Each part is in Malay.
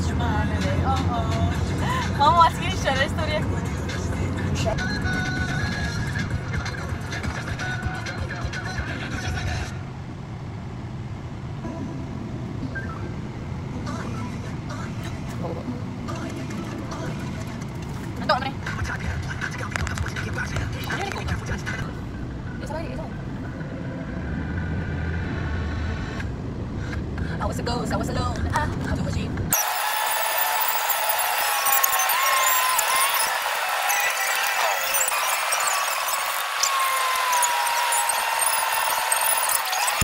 Taj Mahal. Mama screenshot dari story aku. I was a ghost, I was alone. I was a dream.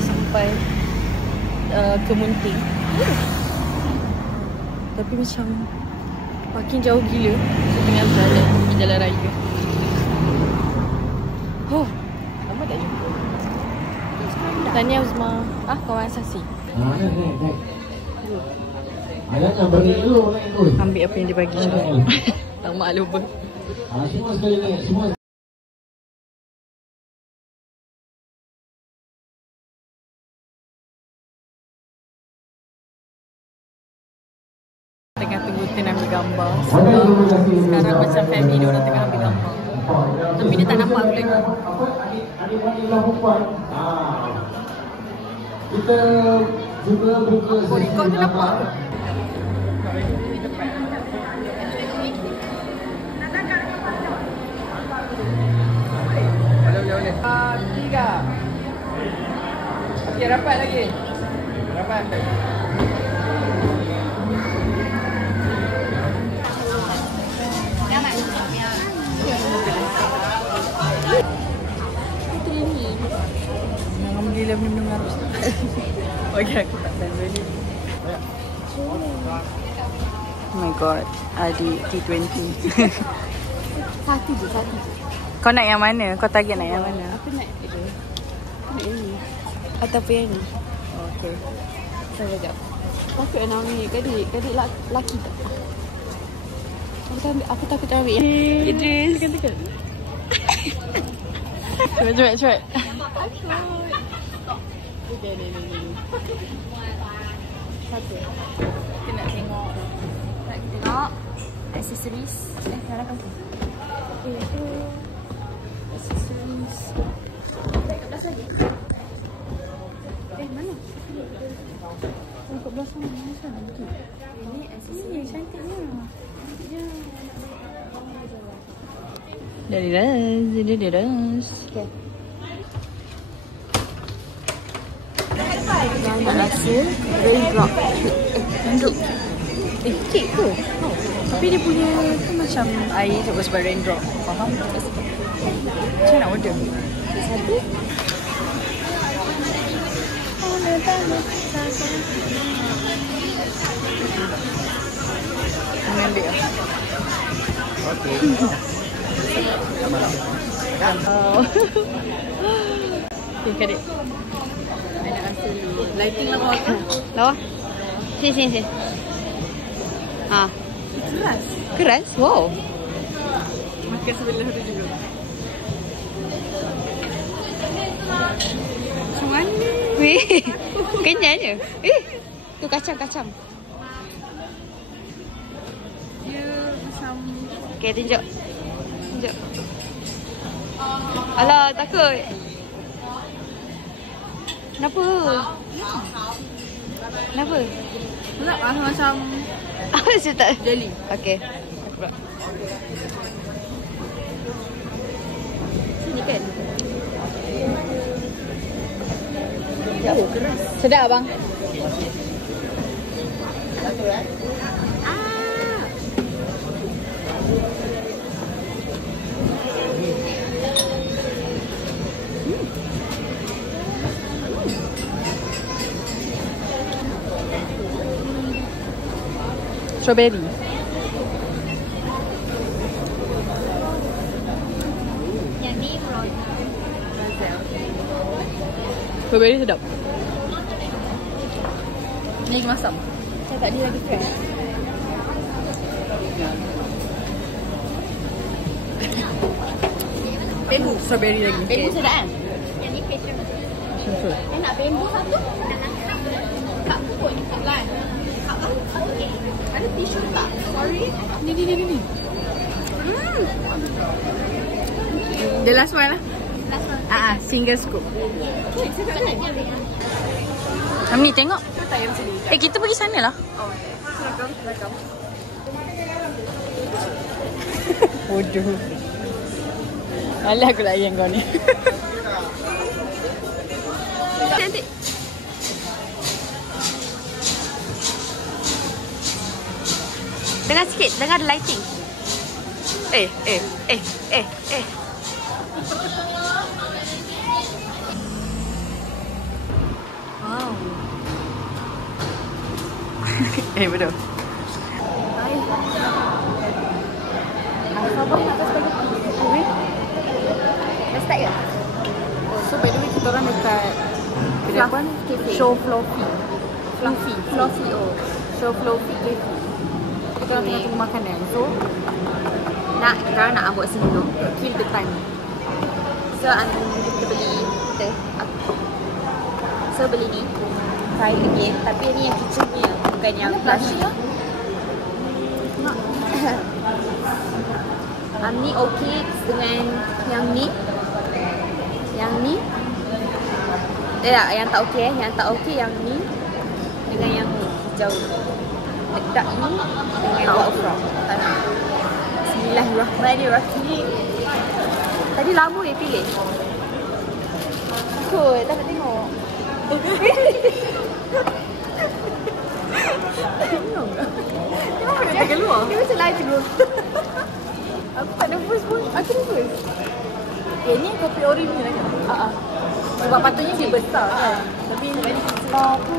Sampai ke Munting. Tapi macam makin jauh gila tengah jalan raya. Oh, lama tak jumpa. Tanya Uzma. Kawan Sasi. Ambil apa yang dia bagi. Tak maklum pun. Semua sekali naik, semua. Tengah tunggu Tin ambil gambar. Sekarang macam family dia orang tengah ambil gambar. Tapi dia tak nampak aku lagi. Kita juga buka Record tu nampak. Boleh. 3. Okey, rapat lagi. Rapat. Jangan gila minum harus. Okey, aku tak tahu ni. Oh my god, adik T20. Satu je. Kau nak yang mana? Kau target nak yang mana? Aku nak dia. Aku nak yang ni. Ataupun yang ni. Okey. Saya sekejap. Takut nak ambil kadik laki tak? Aku takut nak ambil. Idris. Tekan. Cepat. Okay, ni. Satu. Kita nak tengok aksesoris. Nak apa? Okay, tu accessories. Tak kat belakang lagi. Mana? Kat belakang mana? Ini accessories cantiknya. Dari ras. Okay. Dan rasa raindrop. Kek ke? Tapi dia punya tu macam air tu sebab raindrop. Faham? Macam nak order? Satu. Ambil lah. Okey. Okay, Kadik. I nak rasa lighting lawa ke? Lawa. Sini. Keras? Wow. Makan sebelah tu juga. Macam mana? Weh, kenyalnya. Tu kacang. Dia macam Okay, tunjuk. Alah, takut. Kenapa? pula macam Saya tak jelly. Okay. Sini kan? Oh, keras. Sedap abang. Strawberry. Yang ni Strawberry sedap. Ni masam. saya tak ada lagi fresh. Bambu. Strawberry lagi. Bambu sedap kan? Yang ni passion. Nak bambu satu? Kak pun. Kak lan. Kak apa? Ada tisu tak? Sorry. Ni. The last one lah. Last one. Single scoop. Silakan. Amni tengok. Tak yang sini. Kita pergi sana lah. Oh, silakan. Bodoh. Alah aku layan kau ni. Cantik. Dengar sikit, dengar ada lighting. Wow. Betul. Sabar nak atas spaghetti. Dah start ke? Oh, so by the way kita orang dekat Fluffy Cafe. Show Fluffy. Show Fluffy Cafe. Kita orang tengah tunggu makanan. So Kita nak buat sini dulu. kill the time. So kita beli beli ni try again. Tapi ni yang kitchen punya, bukan yang plastic. Ni okey dengan yang ni. Yang tak okey yang tak okey yang ni dengan yang ni hijau. Letak ni dengan waterfrog. Tak nak. Bismillahirrahmanirrahim. Tadi lama dia pilih. Cool, tak nak tengok. Tengok dia tak keluar. Dia macam live dulu. Aku tak nervous pun. Aku nervous. Ni kopi ori punya lagi. Sebab patutnya dia besar kan. Tapi ni Apa?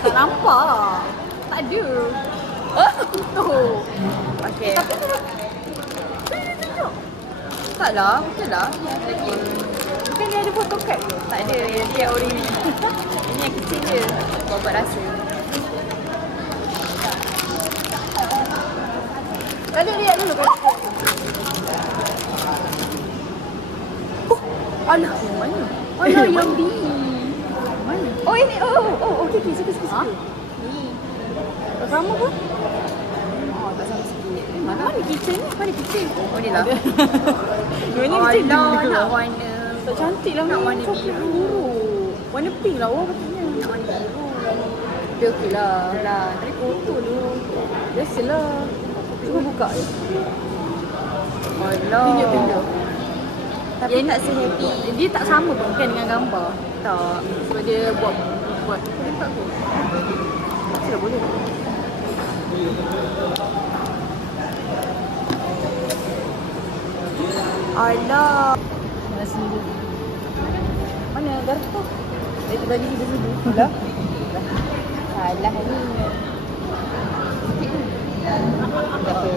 tak nampak. Tak ada. Tuh. Okay. Tapi Taklah, betul lah. Lagi. bukan dia ada photocard ke? Tak ada, yang dia ori ni. Ini yang kecil je. Buat rasa. Tadi lihat dulu kan. Alah, Mana? alah yang B. Mana? Oh ini, okey, suka. Ni. Tak sama ke? Tak sama sikit. Mana kitchen ni? Mana kitchen? Oh ni lah. Dua ni kitchen Alah, dulu. nak warna. Tak cantik lah. Nak warna Coklat biru. Warna pink lah awak patutnya. Nak warna biru. Dia okey lah. Tadi kotor dulu. Biasalah. Cuba buka je. Alah. Tunjuk. Tapi tak se-happy. Dia tak sama pun kan dengan gambar. Tak. Sebab dia buat boleh tak aku? Sudah boleh. Alah. Mana sendiri? Mana garis tu? Dia bagi ni dulu. Alah. Salah ni. Tak apa.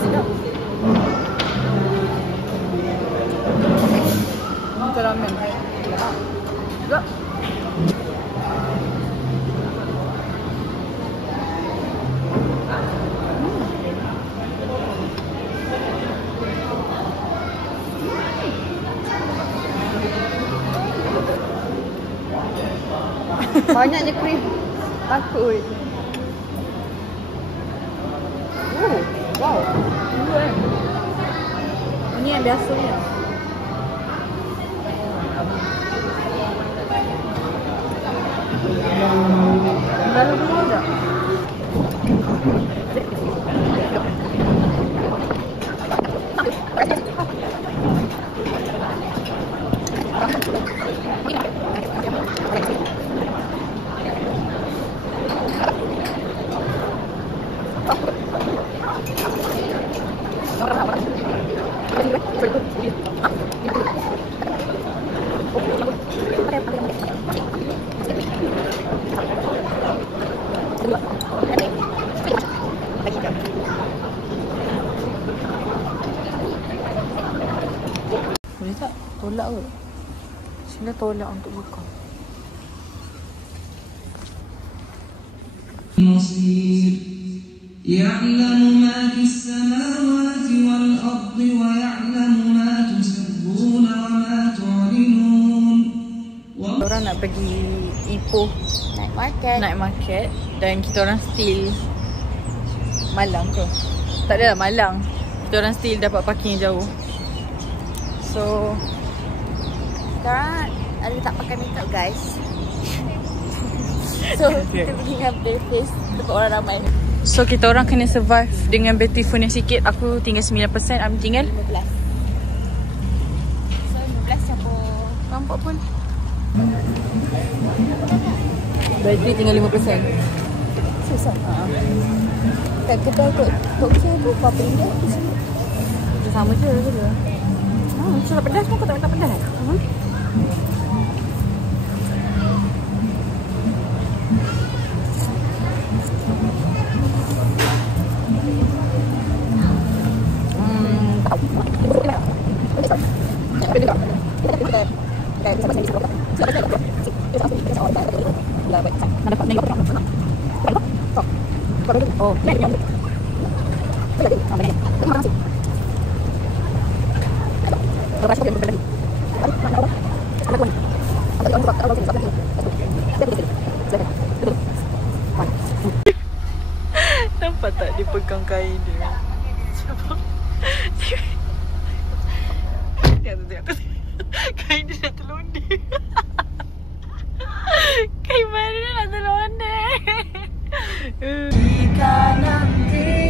Sedap. Macam ramen. Sedap. Banyaknya krim. Takut. Wow. Dulu kan. Ini yang biasanya. Lalu dulu tak? Boleh tak? Tolak ke? Sila tolak untuk buka. المصير يعلم ما في السماوات والأرض ويعلم ما تسرون وما تعلنون. Orang nak pergi Ipoh Night market. dan kita orang still Malang ke? Tak adalah Malang. Kita orang still dapat parking yang jauh. So Sekarang ada tak pakai makeup guys. So kita pergi dengan play face tempat orang ramai. So kita orang kena survive dengan battery phone yang sikit. Aku tinggal 9%, Am tinggal 15. So 15 campur nampak pun. Battery tinggal 5%. susah. Kat kedai Tokyo tu berapa ringgit? Sama je rasa. So tak pedas pun kau tak pedas. Oh, nampak tak dia pegang kain dia? Tengok. Kain dia nak terlondek. Kain mana nak terlondek? Jika nanti